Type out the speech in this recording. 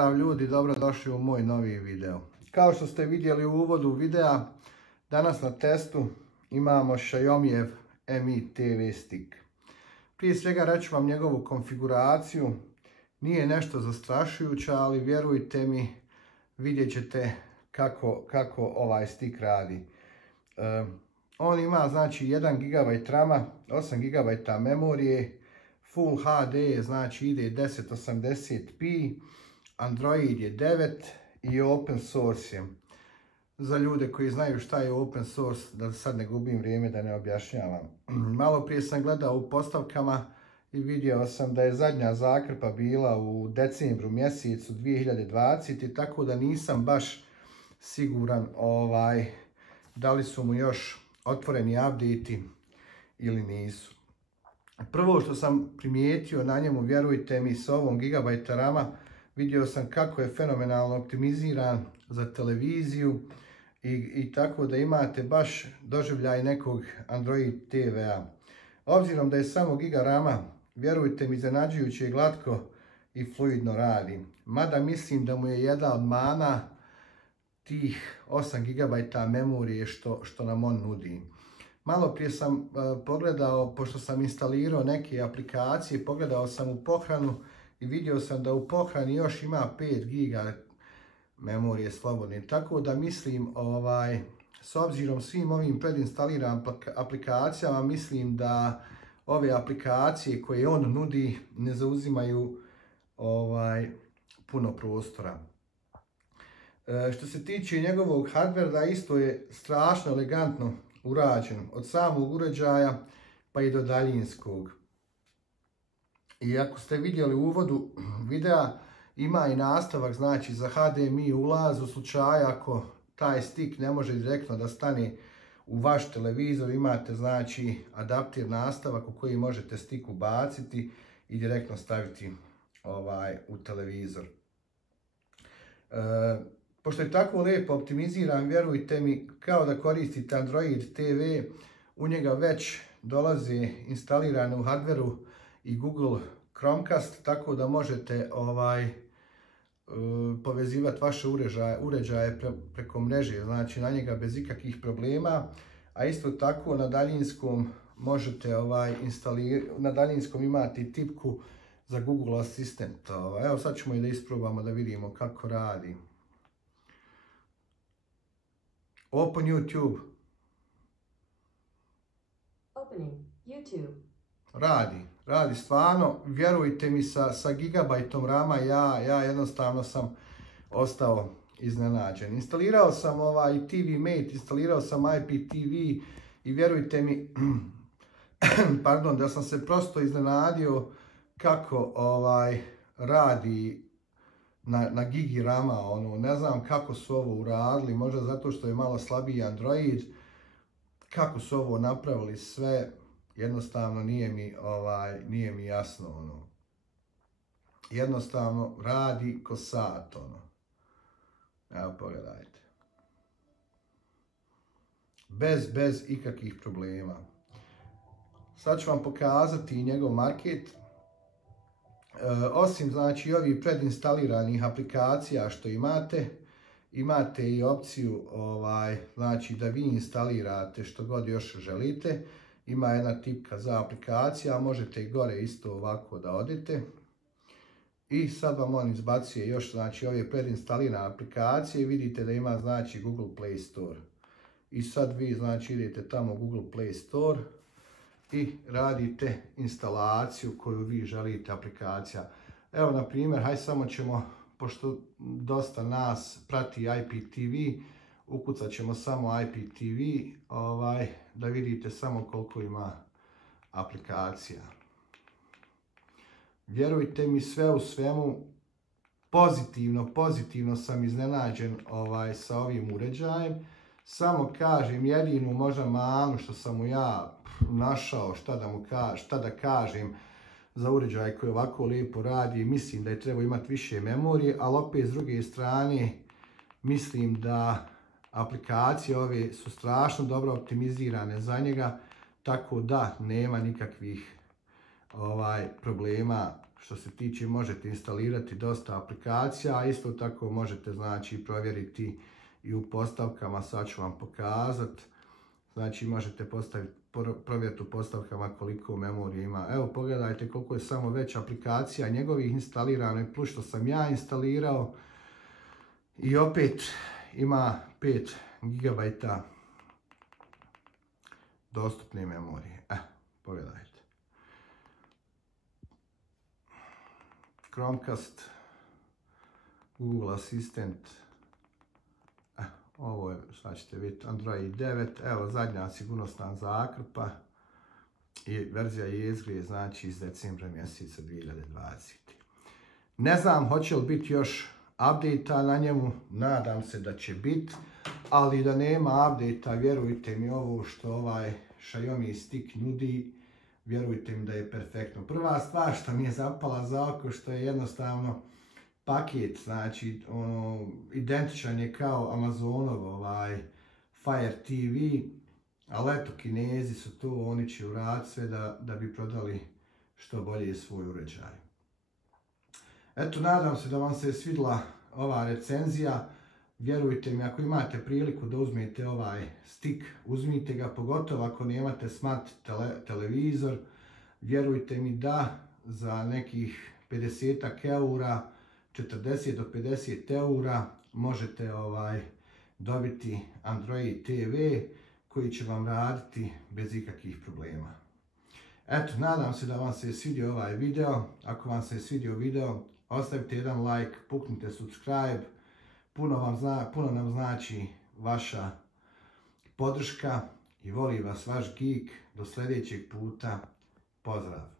Pozdrav ljudi, dobrodošli u moj novi video. Kao što ste vidjeli u uvodu videa, danas na testu imamo Xiaomijev Mi TV Stick. Prije svega reću vam njegovu konfiguraciju. Nije nešto zastrašujuće, ali vjerujte mi, vidjet ćete kako ovaj stick radi. On ima znači 1 GB RAM, 8 GB memorije, Full HD, znači ide 1080p, Android je 9 i open source je. Za ljude koji znaju šta je open source, da sad ne gubim vrijeme da ne objašnjavam. Malo prije sam gledao u postavkama i vidio sam da je zadnja zakrpa bila u decembru mjesecu 2020, tako da nisam baš siguran da li su mu još otvoreni update ili nisu. Prvo što sam primijetio na njemu, vjerujte mi, s ovom gigabajta rama, vidio sam kako je fenomenalno optimiziran za televiziju i tako da imate baš doživljaj nekog Android TV-a. Obzirom da je samo giga rama, vjerujte mi, iznenađujuće glatko i fluidno radi. Mada mislim da mu je jedna od mana tih 8 GB memorije što nam on nudi. Malo prije sam pogledao, pošto sam instalirao neke aplikacije, pogledao sam u pohranu i vidio sam da u pohrani još ima 5 GB memorije slobodne. Tako da mislim, s obzirom svim ovim predinstaliranim aplikacijama, mislim da ove aplikacije koje on nudi ne zauzimaju puno prostora. Što se tiče njegovog hardvera, isto je strašno elegantno urađen od samog uređaja pa i do daljinskog. I ako ste vidjeli u uvodu videa, ima i nastavak znači za HDMI ulaz u slučaju ako taj stick ne može direktno da stane u vaš televizor, imate znači adapter nastavak u koji možete stick ubaciti i direktno staviti u televizor. Pošto je tako lijepo optimiziran, vjerujte mi, kao da koristite Android TV, u njega već dolaze instalirane u hardveru i Google Chromecast, tako da možete povezivati vaše uređaje preko mreže, znači na njega bez ikakvih problema, a isto tako na daljinskom možete na daljinskom imati tipku za Google Assistant. Evo sad ćemo i da isprobamo da vidimo kako radi. Open YouTube. Opening YouTube. Radi stvarno, vjerujte mi, sa gigabajtom rama ja jednostavno sam ostao iznenađen. Instalirao sam i TV Mate, instalirao sam IPTV i vjerujte mi, pardon, da sam se prosto iznenadio kako radi na gigi rama, ne znam kako su ovo uradili, možda zato što je malo slabiji Android, kako su ovo napravili sve, jednostavno nije mi jasno, jednostavno radi ko sat, evo pogledajte, bez ikakvih problema. Sad ću vam pokazati njegov market. Osim znači ovih predinstaliranih aplikacija što imate i opciju znači da vi instalirate što god još želite. Ima jedna tipka za aplikacije, a možete i gore isto ovako da odete. I sad vam on izbacuje još znači ove predinstalirane aplikacije. Vidite da ima znači Google Play Store. I sad vi znači idete tamo u Google Play Store i radite instalaciju koju vi želite aplikacija. Evo na primjer, hajde samo ćemo, pošto dosta nas prati IPTV, ukucat ćemo samo IPTV da vidite samo koliko ima aplikacija. Vjerujte mi, sve u svemu pozitivno sam iznenađen sa ovim uređajem. Samo kažem, jedinu možda manu što sam mu ja našao, šta da kažem za uređaj koji ovako lijepo radi, mislim da je trebao imati više memorije, ali opet s druge strane mislim da aplikacije ove su strašno dobro optimizirane za njega, tako da nema nikakvih problema što se tiče možete instalirati dosta aplikacija, a isto tako možete znači provjeriti i u postavkama, sad ću vam pokazati. Znači možete provjeriti u postavkama koliko memorije ima. Evo pogledajte koliko je samo već aplikacija njegovih instalirano i plus što sam ja instalirao. I opet ima 5 GB dostupne memorije. Pogledajte. Chromecast, Google Assistant, ovo je, šta ćete vidjeti, Android 9, evo zadnja sigurnosna zakrpa i verzija jezgre, znači iz decembra mjeseca 2020. Ne znam hoće li biti još update-a na njemu, nadam se da će biti, ali da nema update-a, vjerujte mi ovo što ovaj Xiaomi Stick nudi, vjerujte mi da je perfektno. Prva stvar što mi je zapala za oko što je jednostavno paket, znači identičan je kao Amazonov Fire TV, ali eto Kinezi su to, oni će uraditi sve da bi prodali što bolje svoj uređaj. Eto, nadam se da vam se svidjela ova recenzija. Vjerujte mi, ako imate priliku da uzmete ovaj stick, uzmite ga, pogotovo ako nemate smart televizor. Vjerujte mi da za nekih 50 eura, 40 do 50 eura možete dobiti Android TV koji će vam raditi bez ikakvih problema. Eto, nadam se da vam se svidio ovaj video. Ako vam se svidio video, ostavite jedan like, puknite subscribe. Puno nam znači vaša podrška i voli vas vaš geek. Do sljedećeg puta. Pozdrav!